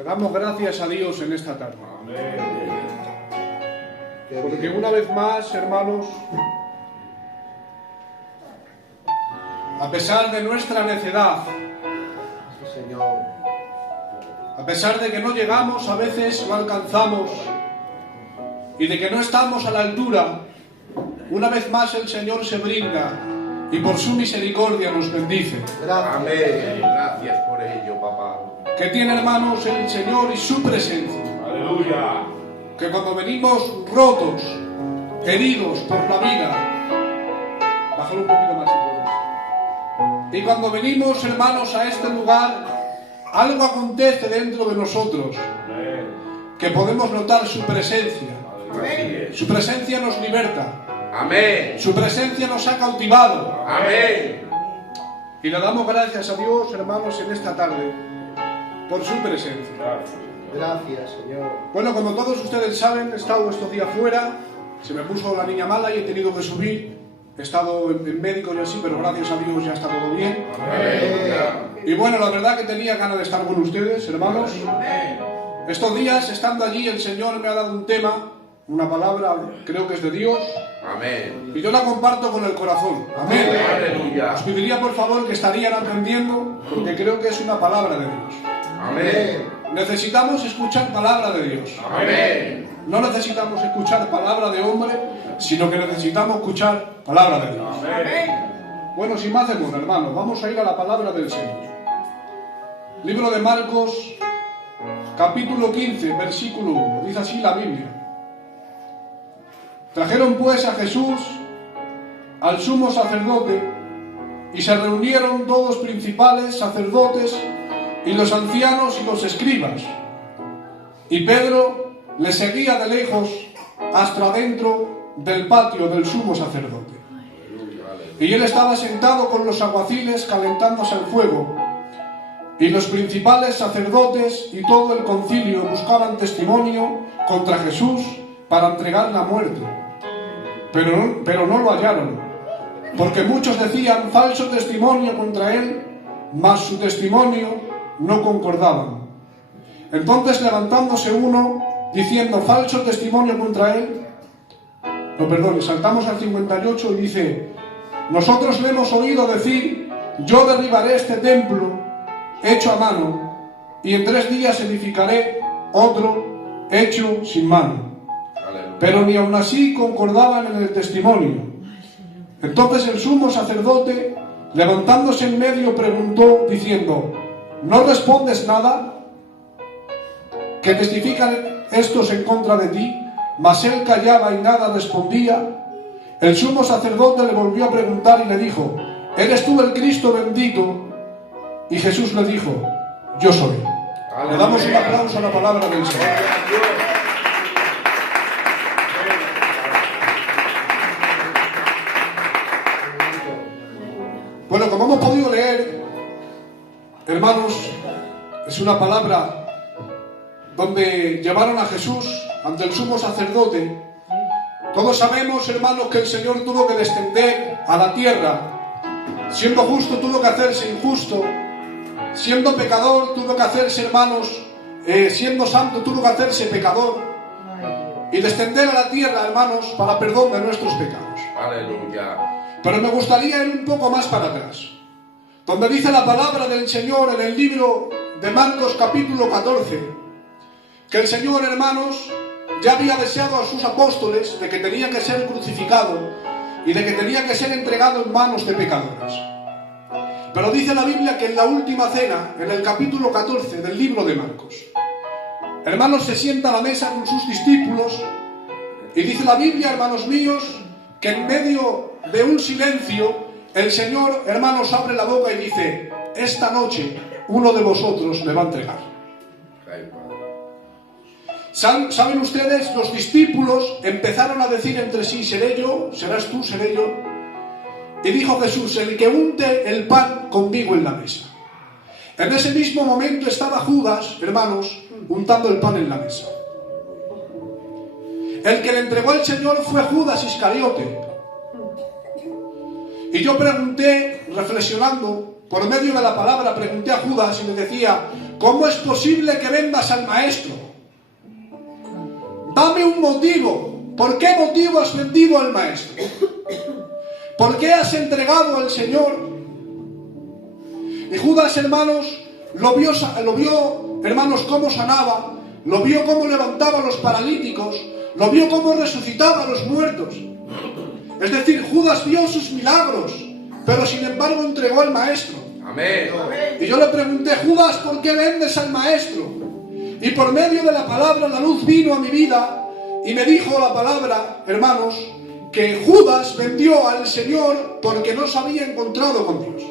Le damos gracias a Dios en esta tarde. Porque una vez más, hermanos, a pesar de nuestra necedad, a pesar de que no llegamos, a veces no alcanzamos, y de que no estamos a la altura, una vez más el Señor se brinda y por su misericordia nos bendice. Amén. Gracias por ello, papá. Que tiene, hermanos, el Señor y su presencia. Aleluya. Que cuando venimos rotos, heridos por la vida, bájalo un poquito más, y cuando venimos, hermanos, a este lugar, algo acontece dentro de nosotros, que podemos notar su presencia. Amén. Su presencia nos liberta. Amén. Su presencia nos ha cautivado. Amén. Y le damos gracias a Dios, hermanos, en esta tarde, por su presencia. Gracias, Señor. Bueno, como todos ustedes saben, he estado estos días fuera, se me puso la niña mala y he tenido que subir. He estado en médico y así, pero gracias a Dios ya está todo bien. Amén. Y bueno, la verdad que tenía ganas de estar con ustedes, hermanos. Estos días, estando allí, el Señor me ha dado un tema, una palabra, creo que es de Dios, Amén. y yo la comparto con el corazón. Amén. Aleluya. Os pediría por favor que estarían aprendiendo, porque creo que es una palabra de Dios. Amén. Necesitamos escuchar palabra de Dios. Amén. No necesitamos escuchar palabra de hombre, sino que necesitamos escuchar palabra de Dios. Amén. Bueno, sin más demora, hermanos, vamos a ir a la palabra del Señor. Libro de Marcos, capítulo 15, versículo 1. Dice así la Biblia. Trajeron pues a Jesús al sumo sacerdote, y se reunieron todos principales, sacerdotes, y los ancianos y los escribas. Y Pedro le seguía de lejos hasta dentro del patio del sumo sacerdote. Y él estaba sentado con los alguaciles calentándose el fuego. Y los principales sacerdotes y todo el concilio buscaban testimonio contra Jesús para entregarle a muerte. Pero no lo hallaron, porque muchos decían falso testimonio contra él, mas su testimonio no concordaban. Entonces, levantándose uno, diciendo falso testimonio contra él, saltamos al 58 y dice: nosotros le hemos oído decir, yo derribaré este templo hecho a mano, y en 3 días edificaré otro hecho sin mano. Pero ni aun así concordaban en el testimonio. Entonces el sumo sacerdote, levantándose en medio, preguntó, diciendo: ¿no respondes nada? ¿Que testifican estos en contra de ti? Mas él callaba y nada respondía. El sumo sacerdote le volvió a preguntar y le dijo: ¿eres tú el Cristo bendito? Y Jesús le dijo: yo soy. Le damos un aplauso a la palabra del Señor. Bueno, como hemos podido leer, hermanos, es una palabra donde llevaron a Jesús ante el sumo sacerdote. Todos sabemos, hermanos, que el Señor tuvo que descender a la tierra. Siendo justo, tuvo que hacerse injusto. Siendo pecador, tuvo que hacerse, hermanos, siendo santo, tuvo que hacerse pecador. Y descender a la tierra, hermanos, para perdón de nuestros pecados. Aleluya. Pero me gustaría ir un poco más para atrás, donde dice la palabra del Señor en el libro de Marcos capítulo 14, que el Señor, hermanos, ya había deseado a sus apóstoles de que tenía que ser crucificado y de que tenía que ser entregado en manos de pecadores. Pero dice la Biblia que en la última cena, en el capítulo 14 del libro de Marcos, hermanos, se sienta a la mesa con sus discípulos y dice la Biblia, hermanos míos, que en medio de un silencio, el Señor, hermanos, abre la boca y dice: esta noche uno de vosotros me va a entregar. ¿Saben ustedes? Los discípulos empezaron a decir entre sí: ¿seré yo? ¿Serás tú? ¿Seré yo? Y dijo Jesús: el que unte el pan conmigo en la mesa. En ese mismo momento estaba Judas, hermanos, untando el pan en la mesa. El que le entregó al Señor fue Judas Iscariote. Y yo pregunté, reflexionando, por medio de la palabra, pregunté a Judas y le decía: ¿cómo es posible que vendas al Maestro? Dame un motivo. ¿Por qué motivo has vendido al Maestro? ¿Por qué has entregado al Señor? Y Judas, hermanos, lo vio, hermanos, cómo sanaba, lo vio cómo levantaba a los paralíticos, lo vio cómo resucitaba a los muertos. Es decir, Judas vio sus milagros, pero sin embargo entregó al Maestro. Amén. Y yo le pregunté: Judas, ¿por qué vendes al Maestro? Y por medio de la palabra la luz vino a mi vida y me dijo la palabra, hermanos, que Judas vendió al Señor porque no se había encontrado con Dios.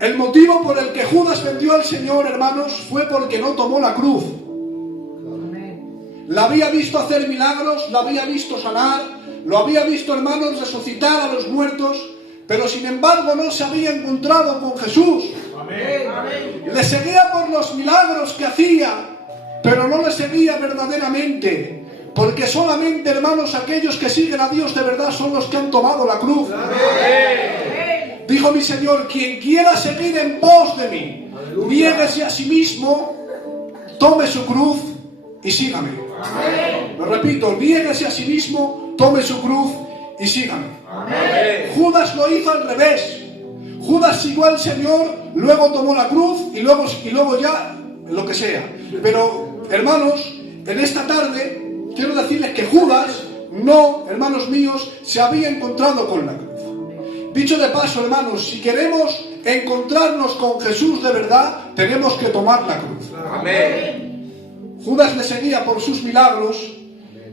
El motivo por el que Judas vendió al Señor, hermanos, fue porque no tomó la cruz. La había visto hacer milagros, la había visto sanar, lo había visto, hermanos, resucitar a los muertos, pero sin embargo no se había encontrado con Jesús. Le seguía por los milagros que hacía, pero no le seguía verdaderamente, porque solamente, hermanos, aquellos que siguen a Dios de verdad son los que han tomado la cruz. Dijo mi Señor: quien quiera seguir en pos de mí, niéguese a sí mismo, tome su cruz y sígame. Lo repito: niéguese a sí mismo, tome su cruz y sígame. Judas lo hizo al revés. Judas siguió al Señor, luego tomó la cruz y luego ya lo que sea. Pero, hermanos, en esta tarde quiero decirles que Judas no, hermanos míos, se había encontrado con la cruz. Dicho de paso, hermanos, si queremos encontrarnos con Jesús de verdad, tenemos que tomar la cruz. Amén. Judas le seguía por sus milagros,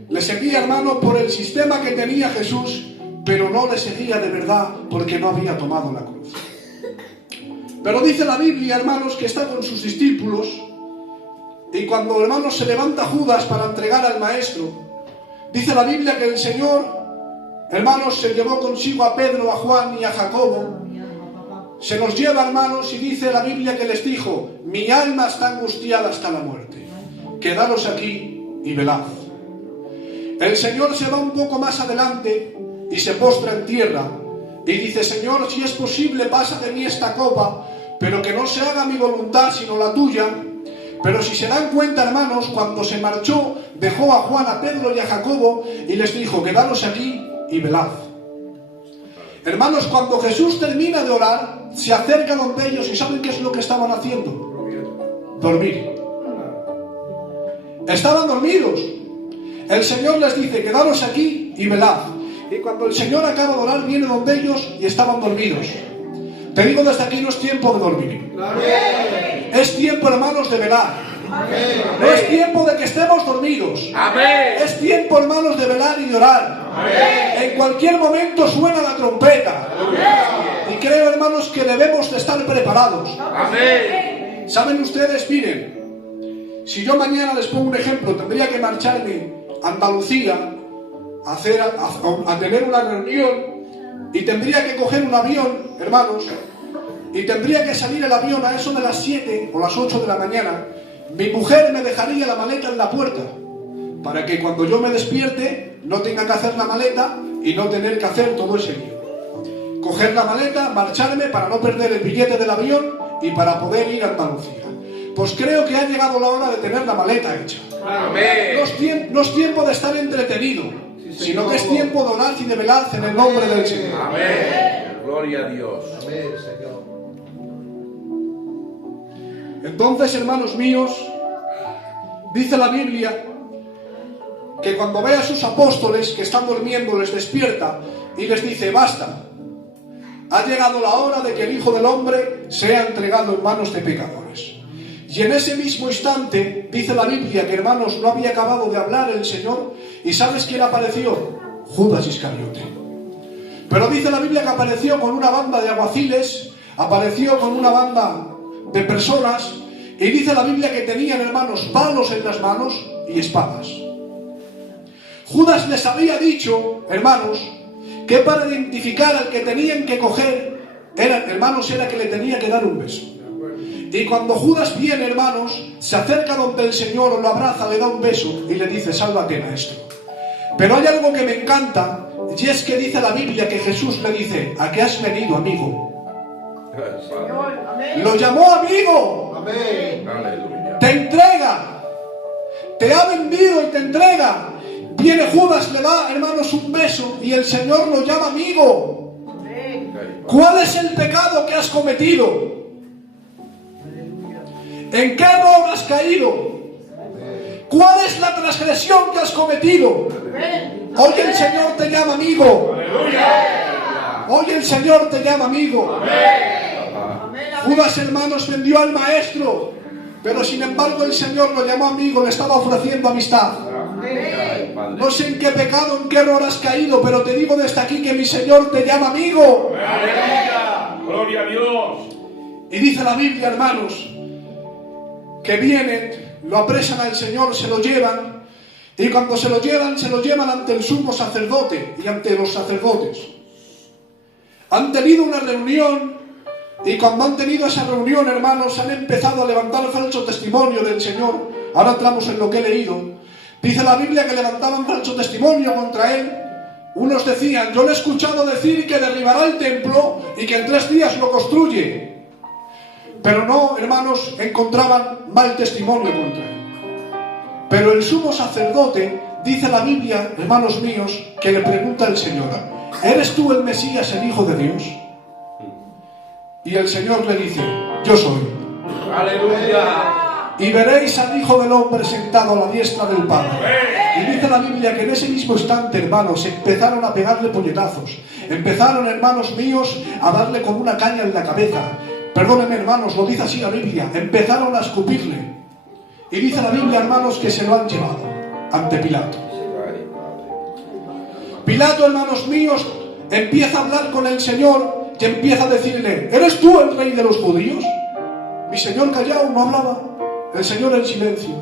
le seguía, hermano, por el sistema que tenía Jesús, pero no le seguía de verdad porque no había tomado la cruz. Pero dice la Biblia, hermanos, que está con sus discípulos, y cuando, hermanos, se levanta Judas para entregar al Maestro, dice la Biblia que el Señor, hermanos, se llevó consigo a Pedro, a Juan y a Jacobo. Se nos lleva, hermanos, y dice la Biblia que les dijo: mi alma está angustiada hasta la muerte, quedaros aquí y velad. El Señor se va un poco más adelante y se postra en tierra y dice: Señor, si es posible, pasa de mí esta copa, pero que no se haga mi voluntad sino la tuya. Pero si se dan cuenta, hermanos, cuando se marchó, dejó a Juan, a Pedro y a Jacobo y les dijo: quedaros aquí y velad. Hermanos, cuando Jesús termina de orar, se acerca donde ellos y ¿saben qué es lo que estaban haciendo? Dormir. Estaban dormidos. El Señor les dice: quedaros aquí y velad. Y cuando el Señor acaba de orar, viene donde ellos y estaban dormidos. Te digo desde aquí, no es tiempo de dormir. Amén. Es tiempo, hermanos, de velar. Amén. No es tiempo de que estemos dormidos. Amén. Es tiempo, hermanos, de velar y de orar. Amén. En cualquier momento suena la trompeta. Amén. Y creo, hermanos, que debemos de estar preparados. Amén. ¿Saben ustedes? Miren, si yo mañana les pongo un ejemplo, tendría que marcharme a Andalucía a tener una reunión y tendría que coger un avión, hermanos, y tendría que salir el avión a eso de las 7 o las 8 de la mañana. Mi mujer me dejaría la maleta en la puerta para que cuando yo me despierte no tenga que hacer la maleta y no tener que hacer todo ese lío. Coger la maleta, marcharme para no perder el billete del avión y para poder ir a Andalucía. Pues creo que ha llegado la hora de tener la maleta hecha. Amén. No es tiempo de estar entretenido, sino que es tiempo de orar y de velar en el nombre del Señor. Amén. Gloria a Dios. Amén, Señor. Entonces, hermanos míos, dice la Biblia que cuando ve a sus apóstoles que están durmiendo, les despierta y les dice: basta, ha llegado la hora de que el Hijo del Hombre sea entregado en manos de pecadores. Y en ese mismo instante, dice la Biblia que, hermanos, no había acabado de hablar el Señor, y ¿sabes quién apareció? Judas Iscariote. Pero dice la Biblia que apareció con una banda de alguaciles, apareció con una banda de personas, y dice la Biblia que tenían, hermanos, palos en las manos y espadas. Judas les había dicho, hermanos, que para identificar al que tenían que coger, hermanos, era que le tenía que dar un beso. Y cuando Judas viene, hermanos, se acerca donde el Señor, lo abraza, le da un beso y le dice: sálvate, maestro. Pero hay algo que me encanta, y es que dice la Biblia que Jesús le dice: ¿a qué has venido, amigo? Señor, amén. Lo llamó amigo. Amén. Aleluya. Te entrega. Te ha vendido y te entrega. Viene Judas, le da, hermanos, un beso y el Señor lo llama amigo. Amén. ¿Cuál es el pecado que has cometido? ¿En qué error has caído? ¿Cuál es la transgresión que has cometido? Amén. Hoy el Señor te llama amigo. Hoy el Señor te llama amigo. Amén. Judas, hermanos, vendió al maestro, pero sin embargo el Señor lo llamó amigo, le estaba ofreciendo amistad. Ay, Padre. No sé en qué pecado, en qué error has caído, pero te digo desde aquí que mi Señor te llama amigo. Aleluya. Gloria a Dios. Y dice la Biblia, hermanos, que vienen, lo apresan al Señor, se lo llevan, y cuando se lo llevan ante el sumo sacerdote y ante los sacerdotes. Han tenido una reunión, y cuando han tenido esa reunión, hermanos, han empezado a levantar falso testimonio del Señor. Ahora entramos en lo que he leído. Dice la Biblia que levantaban falso testimonio contra él. Unos decían: yo le he escuchado decir que derribará el templo y que en 3 días lo construye. Pero no, hermanos, encontraban mal testimonio contra él. Pero el sumo sacerdote, dice la Biblia, hermanos míos, que le pregunta al Señor: ¿eres tú el Mesías, el Hijo de Dios? Y el Señor le dice: yo soy. Aleluya. Y veréis al Hijo del Hombre sentado a la diestra del Padre. Y dice la Biblia que en ese mismo instante, hermanos, empezaron a pegarle puñetazos. Empezaron, hermanos míos, a darle con una caña en la cabeza. Perdónenme, hermanos, lo dice así la Biblia. Empezaron a escupirle. Y dice la Biblia, hermanos, que se lo han llevado ante Pilato. Ay, Padre. Pilato, hermanos míos, empieza a hablar con el Señor y empieza a decirle: ¿eres tú el rey de los judíos? Mi Señor callado, no hablaba. El Señor en silencio.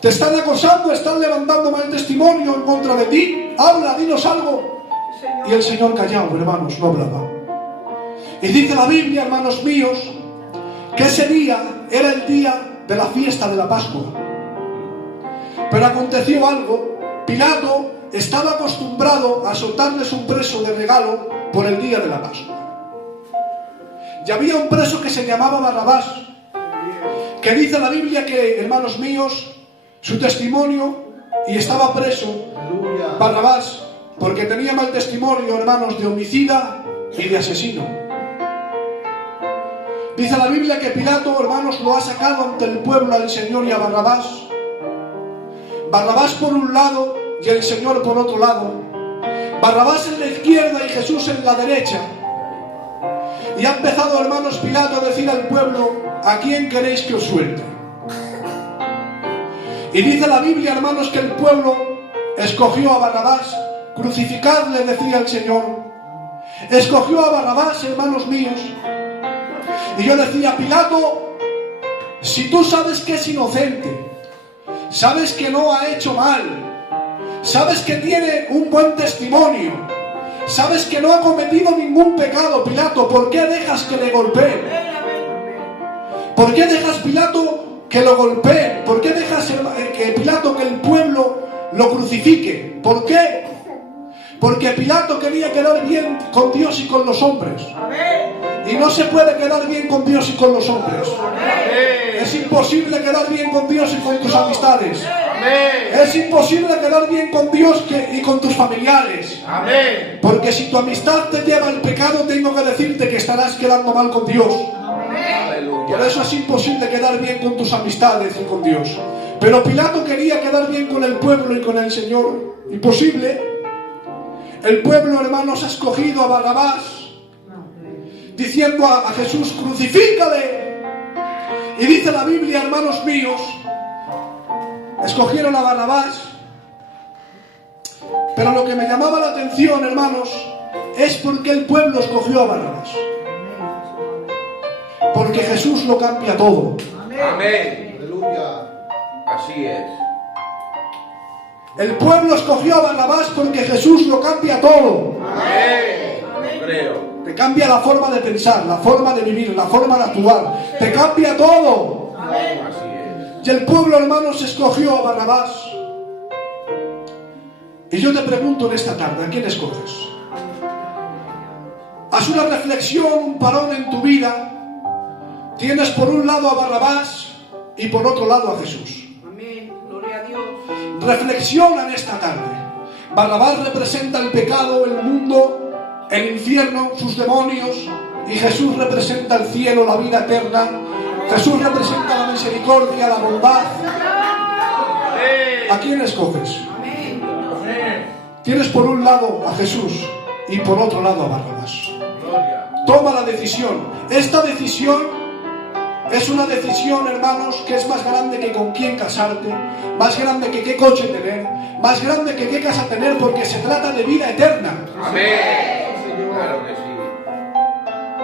Te están acosando, están levantando mal testimonio en contra de ti. Habla, dinos algo. Y el Señor callado, hermanos, no hablaba. Y dice la Biblia, hermanos míos, que ese día era el día de la fiesta de la Pascua. Pero aconteció algo. Pilato estaba acostumbrado a soltarles un preso de regalo por el día de la Pascua. Y había un preso que se llamaba Barrabás, que dice la Biblia que, hermanos míos, su testimonio, y estaba preso Aleluya. Barrabás porque tenía mal testimonio, hermanos, de homicida y de asesino. Dice la Biblia que Pilato, hermanos, lo ha sacado ante el pueblo al Señor y a Barrabás. Barrabás por un lado y el Señor por otro lado. Barrabás en la izquierda y Jesús en la derecha. Y ha empezado, hermanos, Pilato a decir al pueblo: ¿a quién queréis que os suelte? Y dice la Biblia, hermanos, que el pueblo escogió a Barrabás. Crucificarle, decía el Señor. Escogió a Barrabás, hermanos míos. Y yo decía: Pilato, si tú sabes que es inocente, sabes que no ha hecho mal, sabes que tiene un buen testimonio, sabes que no ha cometido ningún pecado, Pilato, ¿por qué dejas que le golpeen? ¿Por qué dejas, Pilato, que lo golpeen? ¿Por qué dejas que Pilato, que el pueblo lo crucifique? ¿Por qué? Porque Pilato quería quedar bien con Dios y con los hombres. Y no se puede quedar bien con Dios y con los hombres. Es imposible quedar bien con Dios y con tus amistades. Es imposible quedar bien con Dios y con tus familiares. Amén. Porque si tu amistad te lleva al pecado, tengo que decirte que estarás quedando mal con Dios. Aleluya. Por eso es imposible quedar bien con tus amistades y con Dios. Pero Pilato quería quedar bien con el pueblo y con el Señor. Imposible. El pueblo, hermanos, ha escogido a Barrabás, diciendo a Jesús: crucifícale. Y dice la Biblia, hermanos míos, escogieron a Barrabás. Pero lo que me llamaba la atención, hermanos, es porque el pueblo escogió a Barrabás. Porque Jesús lo cambia todo. Amén. Aleluya. Así es. El pueblo escogió a Barrabás porque Jesús lo cambia todo. Amén. Lo creo. Te cambia la forma de pensar, la forma de vivir, la forma de actuar. Te cambia todo. Así es. Y el pueblo, hermanos, escogió a Barrabás. Y yo te pregunto en esta tarde: ¿a quién escoges? haz una reflexión, un parón en tu vida. Tienes por un lado a Barrabás y por otro lado a Jesús. Amén. Gloria a Dios. Reflexiona en esta tarde. Barrabás representa el pecado, el mundo, el infierno, sus demonios, y Jesús representa el cielo, la vida eterna. Jesús representa la misericordia, la bondad. ¿A quién escoges? Amén. Tienes por un lado a Jesús y por otro lado a Barrabás. Toma la decisión. Esta decisión es una decisión, hermanos, que es más grande que con quién casarte, más grande que qué coche tener, más grande que qué casa tener, porque se trata de vida eterna. Amén. Claro que sí.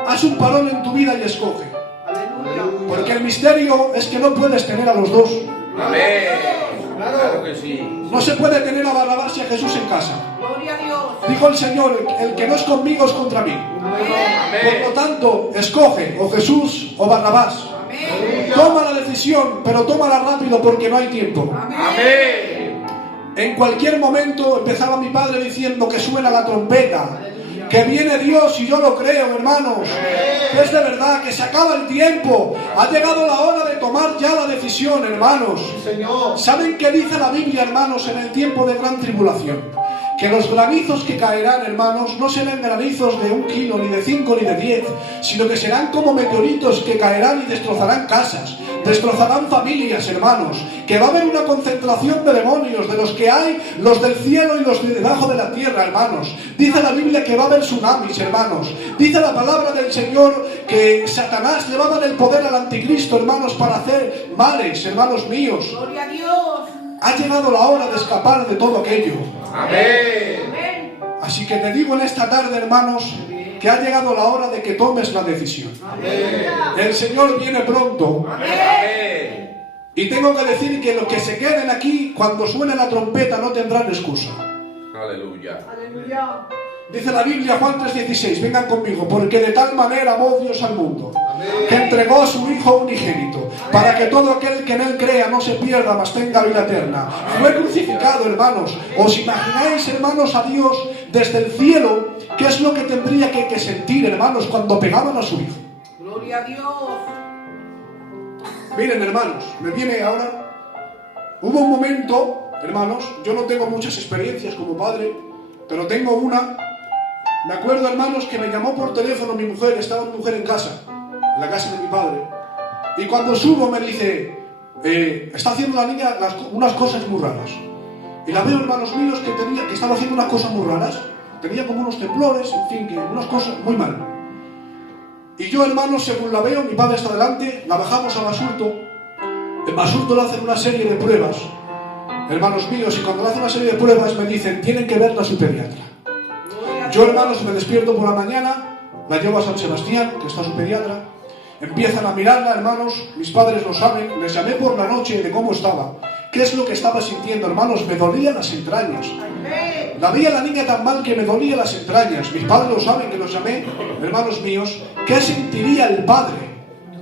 Haz un parón en tu vida y escoge. Aleluya. Porque el misterio es que no puedes tener a los dos. Amén. Claro que sí. No se puede tener a Barrabás y a Jesús en casa. Gloria a Dios. Dijo el Señor, el que no es conmigo es contra mí. Por lo tanto, escoge o Jesús o Barrabás. Amén. Toma la decisión, pero tómala rápido porque no hay tiempo. Amén. En cualquier momento empezaba mi padre diciendo que suena la trompeta, que viene Dios, y yo lo creo, hermanos, que es de verdad, que se acaba el tiempo. Ha llegado la hora de tomar ya la decisión, hermanos. Señor. ¿Saben qué dice la Biblia, hermanos, en el tiempo de gran tribulación? Que los granizos que caerán, hermanos, no serán granizos de 1 kilo, ni de 5, ni de 10, sino que serán como meteoritos que caerán y destrozarán casas, destrozarán familias, hermanos, que va a haber una concentración de demonios, de los que hay, los del cielo y los de debajo de la tierra, hermanos. Dice la Biblia que va a haber tsunamis, hermanos. Dice la palabra del Señor que Satanás le va a dar el poder al anticristo, hermanos, para hacer males, hermanos míos. Gloria a Dios. Ha llegado la hora de escapar de todo aquello. Amén. Amén. Así que te digo en esta tarde, hermanos, que ha llegado la hora de que tomes la decisión. Amén. El Señor viene pronto. Amén. Y tengo que decir que los que se queden aquí, cuando suene la trompeta, no tendrán excusa. Aleluya. Aleluya. Dice la Biblia, Juan 3:16, vengan conmigo, porque de tal manera amó Dios al mundo, que entregó a su Hijo unigénito, para que todo aquel que en él crea no se pierda, mas tenga vida eterna. Fue crucificado, hermanos. ¿Os imagináis, hermanos, a Dios desde el cielo? ¿Qué es lo que tendría que sentir, hermanos, cuando pegaban a su Hijo? Gloria a Dios. Miren, hermanos, me viene ahora. Hubo un momento, hermanos, yo no tengo muchas experiencias como padre, pero tengo una. Me acuerdo, hermanos, que me llamó por teléfono mi mujer, estaba mi mujer en casa, en la casa de mi padre, y cuando subo me dice, está haciendo la niña unas cosas muy raras. Y la veo, hermanos míos, que estaba haciendo unas cosas muy raras, tenía como unos temblores, en fin, que unas cosas muy mal. Y yo, hermanos, según la veo, mi padre está delante, la bajamos a Basurto. En Basurto le hacen una serie de pruebas, hermanos míos, y cuando le hacen una serie de pruebas me dicen, tienen que verla a su pediatra. Yo, hermanos, me despierto por la mañana, la llevo a San Sebastián, que está su pediatra, empiezan a mirarla, hermanos, mis padres lo saben, les llamé por la noche de cómo estaba, qué es lo que estaba sintiendo, hermanos, me dolían las entrañas. Amén. La veía la niña tan mal que me dolía las entrañas. Mis padres lo saben, que los llamé, hermanos míos. ¿Qué sentiría el padre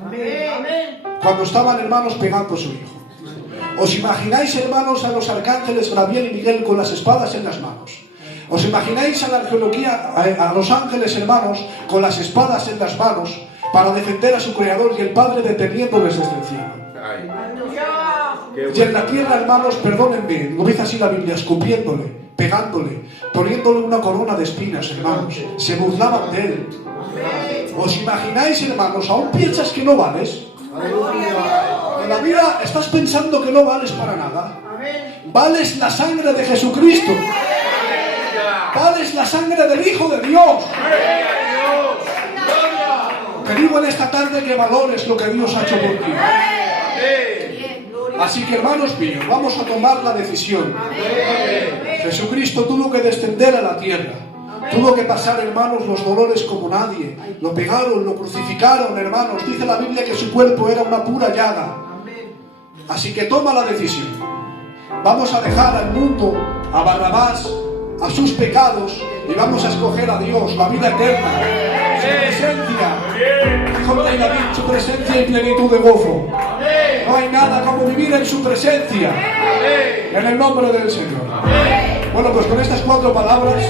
Amén. cuando estaban, hermanos, pegando a su hijo? ¿Os imagináis, hermanos, a los arcángeles Gabriel y Miguel con las espadas en las manos? ¿Os imagináis a la arqueología, a los ángeles, hermanos, con las espadas en las manos para defender a su creador y el Padre deteniéndoles desde el cielo? Ay, Aleluya. qué Y en la bueno. tierra, hermanos, perdónenme, lo dice así la Biblia, escupiéndole, pegándole, poniéndole una corona de espinas, hermanos. Se burlaban de él. Amén. ¿Os imagináis, hermanos? ¿Aún piensas que no vales? Gloria a En la vida estás pensando que no vales para nada. Dios. Amén. Vales la sangre de Jesucristo. Vales la sangre del Hijo de Dios. Te digo en esta tarde que valores lo que Dios ha hecho por ti. Bien. Gloria a Así que, hermanos míos, vamos a tomar la decisión. Amén. Jesucristo tuvo que descender a la tierra. Tuvo que pasar, hermanos, los dolores como nadie. Lo pegaron, lo crucificaron, hermanos. Dice la Biblia que su cuerpo era una pura llaga. Amén. Así que toma la decisión. Vamos a dejar al mundo, a Barrabás, a sus pecados, y vamos a escoger a Dios, la vida eterna, su presencia. Dijo el rey David, su presencia y plenitud de gozo. No hay nada como vivir en su presencia. En el nombre del Señor. Bueno, pues con estas 4 palabras